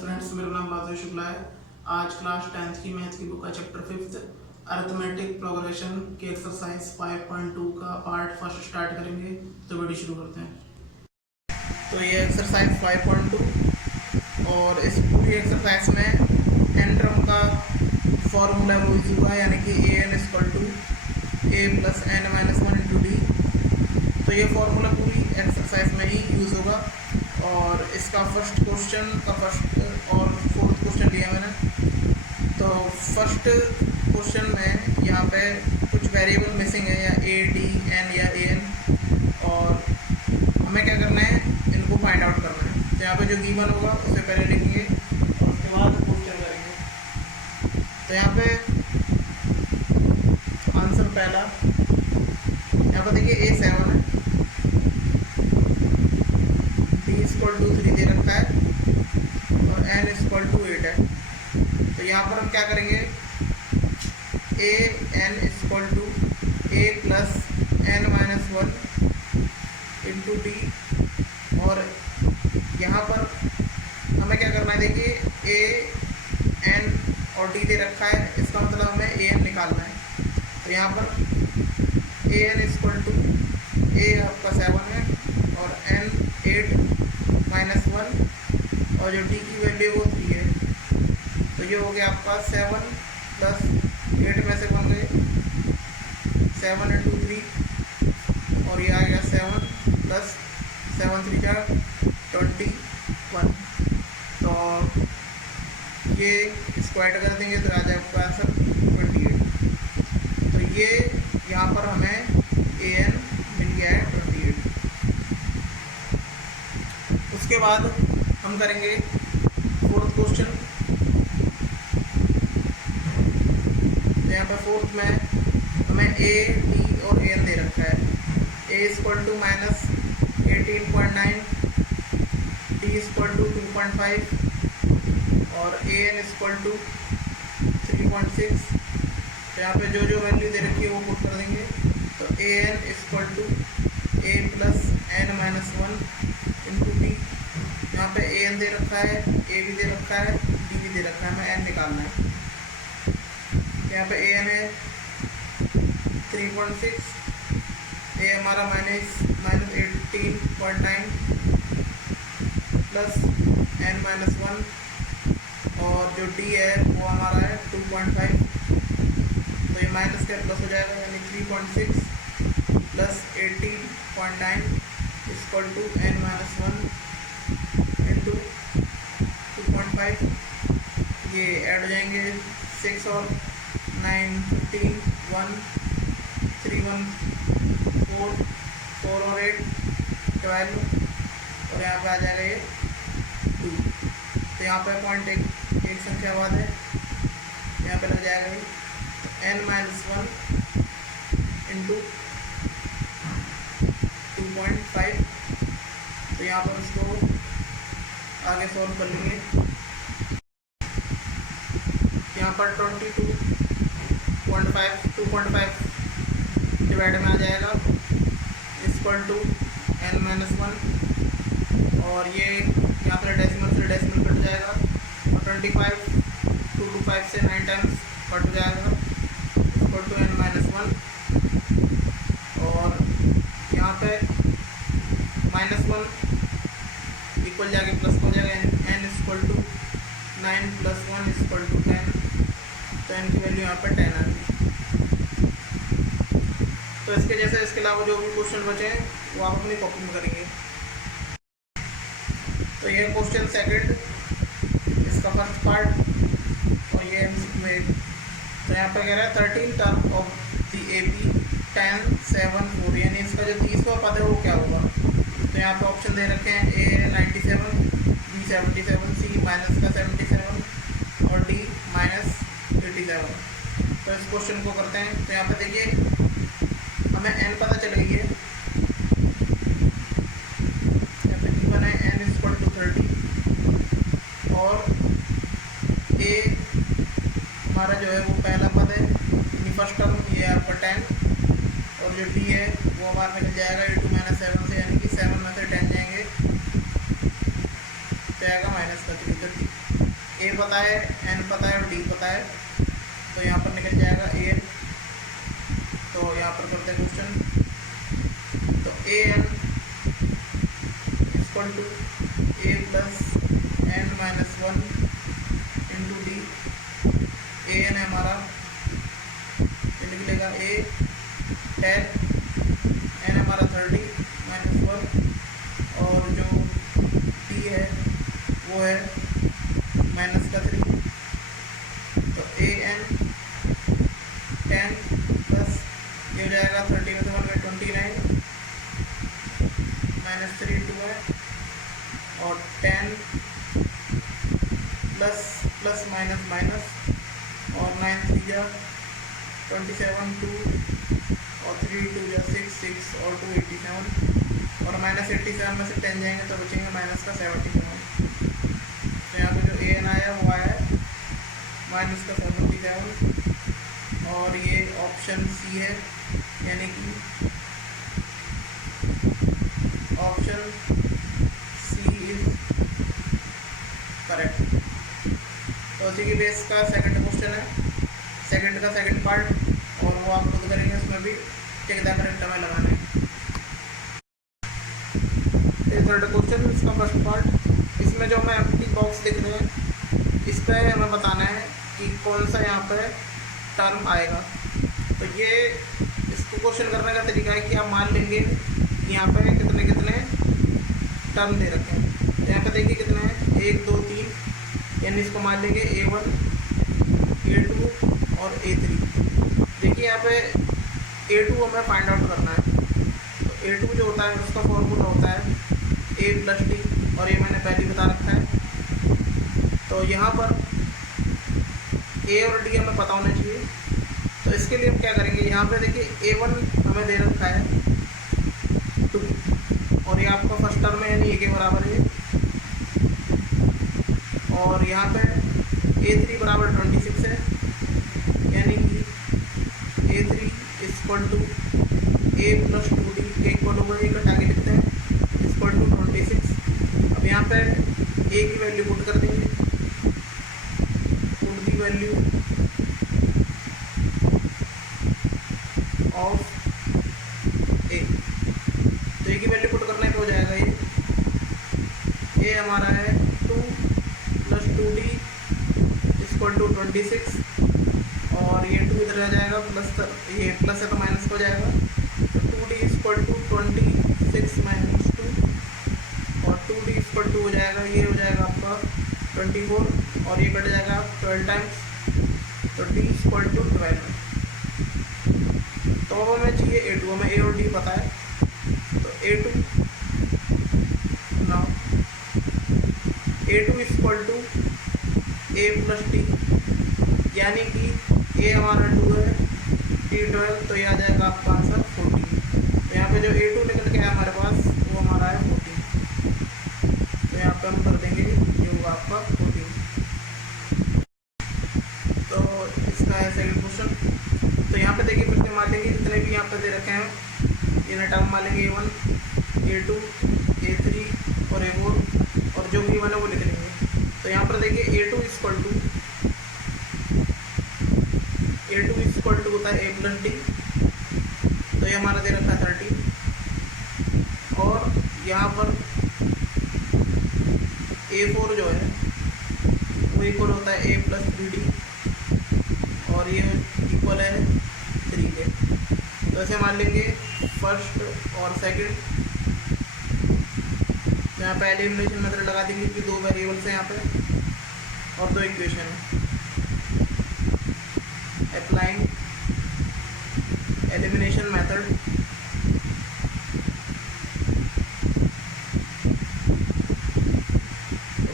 Friends, मेरा नाम राजेश शुक्ला है। आज क्लास 10th की मैथ की बुक का चैप्टर 5th अरिथमेटिक प्रोग्रेशन के एक्सरसाइज 5.2 का पार्ट फर्स्ट स्टार्ट करेंगे। तो वीडियो शुरू करते हैं। तो ये एक्सरसाइज 5.2 और इस पूरी एक्सरसाइज में एन टर्म का फॉर्मूला यूज हुआ है, यानी कि a n equal to a plus n minus one into d. तो ये फॉर्मूला पूरी एक्सरसाइज में ही यूज़ होगा। और इसका फर्स्ट क्वेश्चन का फर्स्ट और फोर्थ क्वेश्चन लिया मैंने। तो फर्स्ट क्वेश्चन में यहाँ पे कुछ वेरिएबल मिसिंग है, या ए डी एन या ए एन, और हमें क्या करना है, इनको फाइंड आउट करना है। तो यहाँ पे जो गिवन होगा उससे पहले लिखेंगे और उसके बाद क्वेश्चन करेंगे। तो यहाँ पे आंसर पहला, यहाँ पर देखिए A7 है, इक्वल टू 3 दे रखा है और n इक्वल टू 8 है। तो यहाँ पर हम क्या करेंगे, a n equal to a plus n minus one into d. और यहाँ पर हमें क्या करना है, देखिए ए एन और डी दे रखा है, इसका मतलब हमें ए एन निकालना है। तो यहाँ पर ए एन इक्वल टू ए आपका 7 है और एन 8 माइनस वन, और जो डी की वैल्यू वो 3 है। तो ये हो गया आपका 7 प्लस 8 में से बन गए 7 इंटू 3, और ये आ गया 7 प्लस 7 3 जा 21। तो ये इसको ऐड कर देंगे तो आ जाए आपका आंसर 28। तो ये यहाँ पर हमें ए एन मिल गया है 28। उसके बाद हम करेंगे फोर्थ क्वेश्चन। तो यहाँ पर फोर्थ में हमें ए डी और ए एन दे रखा है। A equal to minus 18.9, d equal to 2.5 और ए एन इक्वल टू 3.6। तो यहाँ पे जो जो वैल्यू दे रखी है वो पुट कर देंगे। तो a n equal to a plus n minus one into d. यहाँ पे ए एन दे रखा है, ए भी दे रखा है, डी भी दे रखा है, हमें एन निकालना है। यहाँ पे ए एन है 3.6, ए हमारा minus 18.9 plus n minus one, और जो डी है वो हमारा है 2.5। तो ये माइनस का प्लस हो जाएगा, यानी 3.6 plus 18.9 equal to n minus one into 2.5। ये ऐड हो जाएंगे 6 और 9 15 1 3 1 4 4 और 8 12, और यहाँ पे आ जाएगा ये 2। तो यहाँ पे पॉइंट एक संख्या बाद है, यहाँ पे लग जाएगा ये n माइनस वन इंटू 2.5। तो यहाँ पर उसको आगे सॉल्व कर लेंगे। यहाँ पर 2.5 डिवाइड में आ जाएगा equal to n minus one, और ये यहाँ पर डेसिमल से डेसिमल कट जाएगा, और 25 2 से 9 टाइम्स कट जाएगा equal to n minus one. और यहाँ पे माइनस वन इक्वल जाके प्लस हो जाएगा, n equal to 9 plus 1 equal to 10। तो n की वैल्यू यहाँ पर 10 आ गई। तो इसके जैसे इसके अलावा जो भी क्वेश्चन बचे हैं वो आप अपनी कॉपी में करेंगे। तो ये क्वेश्चन सेकंड, इसका फर्स्ट पार्ट, और ये में तो यहाँ पर कह रहा है 13 term of the A P 10 7 4, यानी इसका जो 30वां पद है वो क्या होगा। तो यहाँ पे ऑप्शन दे रखे हैं, ए 97, बी 77, सी माइनस का 77 और डी माइनस 87। तो इस क्वेश्चन को करते हैं। तो यहाँ पे देखिए हमें n पता चल गई है, यहाँ पे गिवन है n इक्वल टू 30, और a हमारा जो है वो पहला पद है, फर्स्ट टर्म ये आपका 10, और जो d है वो हमारा निकल जाएगा a2 माइनस 7 से, यानी कि 7 में से 10 जाएंगे तो आएगा माइनस का 3। ए पता है, एन पता है और डी पता है, तो यहाँ पर निकल जाएगा ए एन। तो यहाँ पर करते हैं क्वेश्चन। तो a n equal to a plus n minus one into d. A n है हमारा, ये निकलेगा ए 10, एन हमारा 30 माइनस वन, और जो डी है वो है -3। तो ए एन 10 प्लस ये हो जाएगा 30 में से 1 में 29 -3 2 है, और 10 प्लस प्लस माइनस माइनस, और 9 3 जा 27 2, और 3 2 जा 6 और 2 87, और -87 में से 10 जाएंगे तो बचेंगे -77। तो यहाँ पे जो ए एन आया वो आया है -77, और ये ऑप्शन सी है, यानी कि ऑप्शन सी इज करेक्ट। तो उसी की बेस का सेकंड क्वेश्चन है, सेकंड का सेकंड पार्ट, और वो आप खुद करेंगे, उसमें भी कितना करेक्ट हमें लगाना है। थर्ड क्वेश्चन इसका फर्स्ट पार्ट, इसमें जो हमें एम्प्टी बॉक्स दिख रहे हैं इस पर हमें बताना है कि कौन सा यहाँ पर टर्म आएगा। तो ये इसको क्वेश्चन करने का तरीका है कि आप मान लेंगे कि यहाँ पे कितने कितने टर्म दे रखे हैं। तो यहाँ पे देखिए कितने हैं, 1 2 3, यानी इसको मान लेंगे A1 A2 और A3। देखिए यहाँ पे A2 हमें फाइंड आउट करना है। तो A2 जो होता है उसका फॉर्मूला होता है A प्लस डी, और ये मैंने पहले ही बता रखा है। तो यहाँ पर ए और डी हमें पता होना चाहिए। तो इसके लिए हम क्या करेंगे, यहाँ पे देखिए A1 हमें दे रखा है 2, और ये आपका फर्स्ट टर्म है यानी ए के बराबर है, और यहाँ पे A3 बराबर 26 है, यानी कि A3 equal to A plus 2D, A equal होगा ये कटा के लिखते हैं, इक्वल टू 26। अब यहाँ पे ए की वैल्यू पुट कर देंगे, पुट दी वैल्यू ऑफ ए। तो ए की वैल्यू पुट करने पे हो जाएगा ये हमारा है 2 प्लस 2D इक्वल टू 26, और ये 2 इधर आ जाएगा, प्लस ये प्लस है तो माइनस हो जाएगा। तो 2D इक्वल टू 26 माइनस 2, और 2D इक्वल टू हो जाएगा, ये हो जाएगा आपका 24, और ये कट जाएगा 12 टाइम्स, तो D इक्वल टू 12। तो अब हमें चाहिए A2, हमें A और D पता है। तो A2 now A2 equal to A plus D, यानी कि A हमारा 2 है, D 12, तो ये आ जाएगा आपका आंसर 14। तो यहाँ पे जो A2 निकल के है हमारे पास वो हमारा है 14। तो यहाँ पे हम कर देंगे ये होगा आपका 14। तो इसका है सेकंड क्वेश्चन। तो यहाँ पे देखिए फिर से मान लेंगे जितने भी यहाँ पे दे रखे हैं, ये टर्म मान लेंगे A1 A2 A3 और A4, और जो भी A1 है वो लिख लेंगे। तो यहाँ पर देखिए A2 इक्वल टू होता है A प्लस डी, तो ये हमारा दे रखा है 30, और यहाँ पर A4 जो है वो इक्वल होता है A प्लस 3D, और ये इक्वल है 3 के। तो ऐसे मान लेंगे फर्स्ट और सेकंड। यहाँ पे एलिमिनेशन मेथड लगा देंगे कि 2 वेरिएबल्स हैं यहाँ पे और 2 इक्वेशन है। Applying elimination method,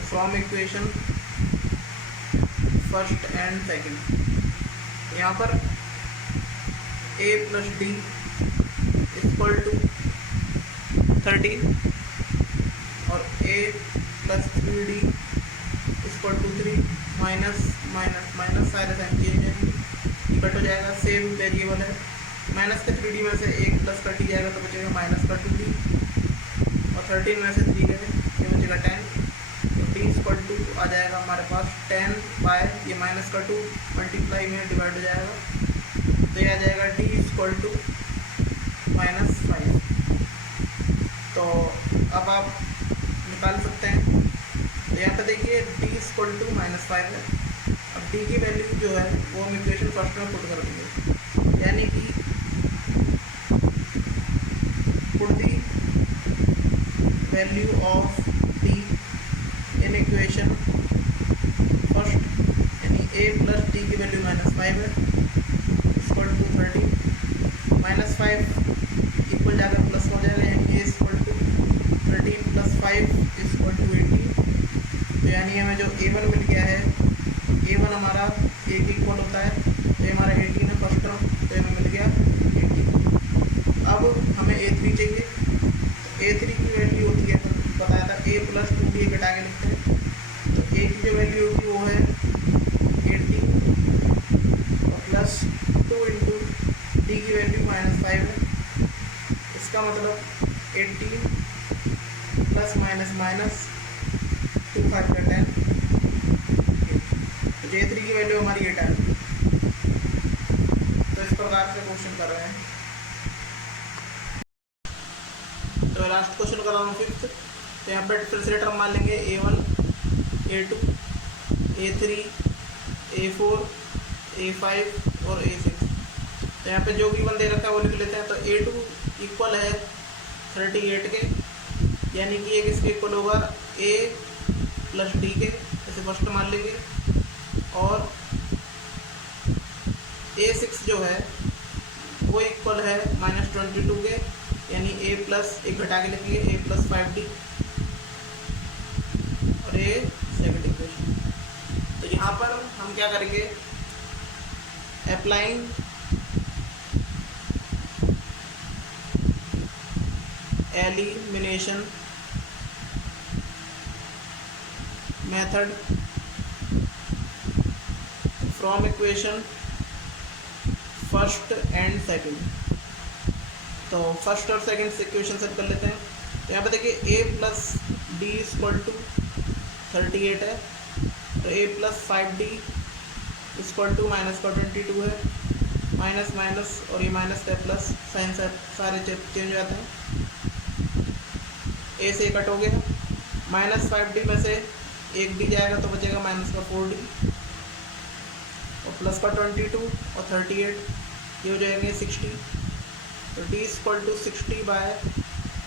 from equation first and second, यहाँ पर A plus D equal to 13, और A plus 3D equal to 3, minus minus minus सारे साइन चेंज है, कट हो जाएगा, सेम वेरिएबल है। माइनस का 3D में से 1 प्लस कट ही जाएगा तो बचेगा माइनस का 2D, और 13 में से 3 गए, ये बचेगा 10, डी इक्वल टू आ जाएगा हमारे पास 10 बाय ये माइनस का 2 मल्टीप्लाई में डिवाइड हो जाएगा, तो ये आ जाएगा डी इक्वल टू -5। तो अब आप निकाल सकते हैं। तो यहाँ पे देखिए डी इक्वल टू -5 है। अब डी की वैल्यू जो है वो हम इक्वेशन फर्स्ट में पुट कर देंगे, यानी कि put the value of D in equation first, यानी ए प्लस डी की वैल्यू -5 है इक्वल टू 30 -5 इक्वल जाकर प्लस हो जाएगा, यानी ए इक्वल टू 13 + 5 इक्वल टू 18। तो यानी हमें जो a1 मिल गया है, a1 हमारा a के इक्वल होता है, तो ये हमारा 18 है फर्स्ट टर्म, तो हमें मिल गया 18। अब हमें a3 चाहिए। a3 की वैल्यू होती है, तो बताया था a प्लस 2d घटा के लिखते हैं। तो a की जो वैल्यू होगी वो है 18 और प्लस 2 इंटू डी की वैल्यू -5 है। इसका मतलब 18 प्लस माइनस 2 5 का 10। तो J3 की वैल्यू हमारी 8 आ गई। तो इस प्रकार से क्वेश्चन कर रहे हैं। तो लास्ट क्वेश्चन कर रहा हूँ 5th। तो यहाँ पे डिफरेंशिएटर मान लेंगे a1 a2 a3 a4 a5 और a6। तो यहाँ पे जो भी वन दे रखा है वो लिख लेते हैं। तो a2 इक्वल है 38 के, यानी कि ये किसके इक्वल होगा, a प्लस डी के, ऐसे फर्स्ट मान लेंगे। और a6 जो है वो इक्वल है -22 के, यानी a प्लस एक घटा के लिखेंगे a प्लस 5d और a सेकंड इक्वेशन। तो यहाँ पर हम क्या करेंगे, applying elimination method from equation first and second. तो फर्स्ट और सेकंड इक्वेशन सेट कर लेते हैं। यहाँ पे देखिए a plus D equal to 38 है, तो a plus 5d equal to minus का 22 है। माइनस माइनस और ये माइनस का प्लस साइन से सारे चेंज हो जाते हैं। a से कट हो गया, -5d में से एक डी जाएगा तो बचेगा माइनस का 4d और प्लस का 22 और 38 ये हो जाएंगे 60। तो d equal to 60 by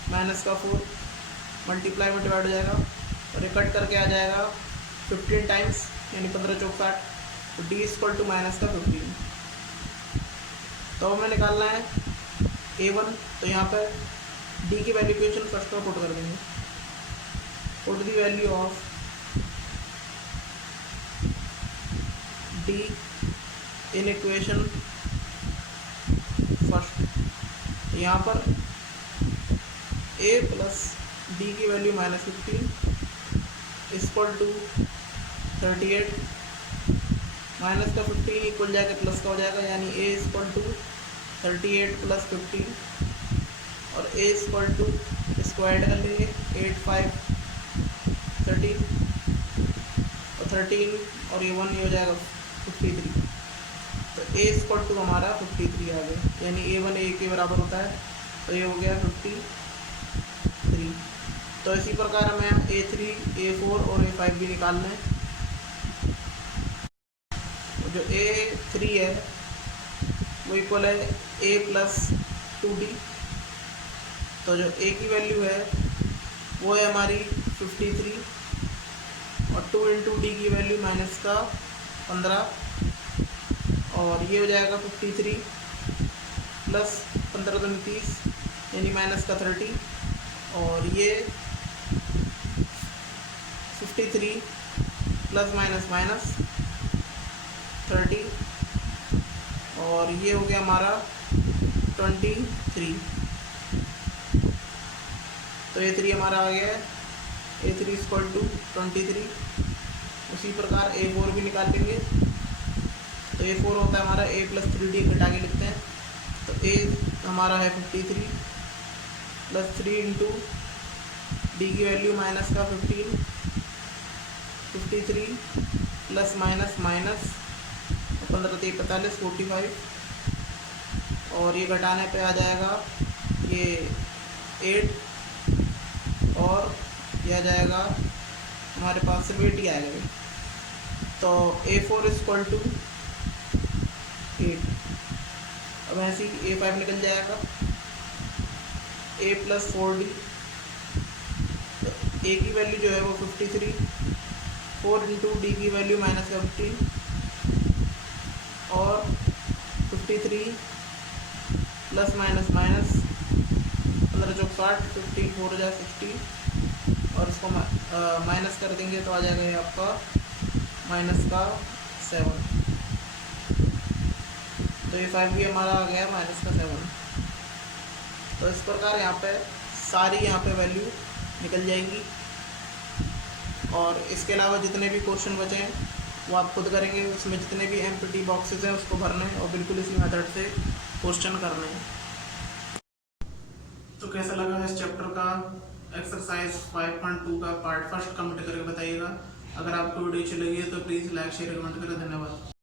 minus का 4 मल्टीप्लाई में डिवाइड हो जाएगा और ये कट करके आ जाएगा 15 टाइम्स, यानी 15 चौक 60। तो d इक्वल टू माइनस का 15। तो हमें निकालना है a1। तो यहाँ पर d की वैल्यू इक्वेशन फर्स्ट में पुट कर देंगे। Put the value of d in equation first. यहाँ पर a प्लस d की वैल्यू -15 इक्वल टू 38 माइनस का 15 इक्वल जाकर प्लस का हो जाएगा, यानी a इक्वल टू 38 प्लस 15 और a इक्वल टू स्क्वायर कर लेंगे 8 5 13 और 13 और ये 1 ये हो जाएगा 53। तो a इक्वल टू हमारा 53 आ गया, यानी a1 a के बराबर होता है, तो ये हो गया 53। तो इसी प्रकार हमें a3 a4 और a5 भी निकालना है। जो a3 है वो इक्वल है a प्लस 2d। तो जो a की वैल्यू है वो है हमारी 53 और 2 इंटू डी की वैल्यू माइनस का 15 और ये हो जाएगा 53 प्लस 15 तो 29 यानी माइनस का 30 और ये 53 प्लस माइनस माइनस 30 और ये हो गया हमारा 23। तो a3 हमारा आ गया है a3 इक्वल टू 23। उसी प्रकार a4 भी निकाल लेंगे। तो a4 होता है हमारा a प्लस 3d घटा के लिखते हैं। तो a हमारा है 53 प्लस 3 इंटू डी की वैल्यू माइनस का 15 53 प्लस माइनस माइनस 15 3 45 45 और ये घटाने पे आ जाएगा ये 8 और ये आ जाएगा हमारे पास से वेट ही आएगा। तो A4 इक्वल टू 8। अब ऐसे ही A5 निकल जाएगा A प्लस 4D। तो A की वैल्यू जो है वो 53, 4 इंटू D की वैल्यू -15 और 53 प्लस माइनस माइनस 15 चौक 60, 15 4 हो जाए 60 और इसको माइनस कर देंगे तो आ जाएगा ये आपका -7। तो ये 5 भी हमारा आ गया -7। तो इस प्रकार यहाँ पे सारी यहाँ पे वैल्यू निकल जाएंगी और इसके अलावा जितने भी क्वेश्चन बचे हैं वो आप खुद करेंगे। उसमें जितने भी एम्प्टी बॉक्सेस हैं उसको भरने हैं और बिल्कुल इसी मेथड से क्वेश्चन करने हैं। तो कैसा लगा इस चैप्टर का एक्सरसाइज 5.2 का पार्ट फर्स्ट कमेंट करके बताइएगा। अगर आपको वीडियो अच्छी लगी है तो प्लीज़ लाइक शेयर कमेंट करें। धन्यवाद।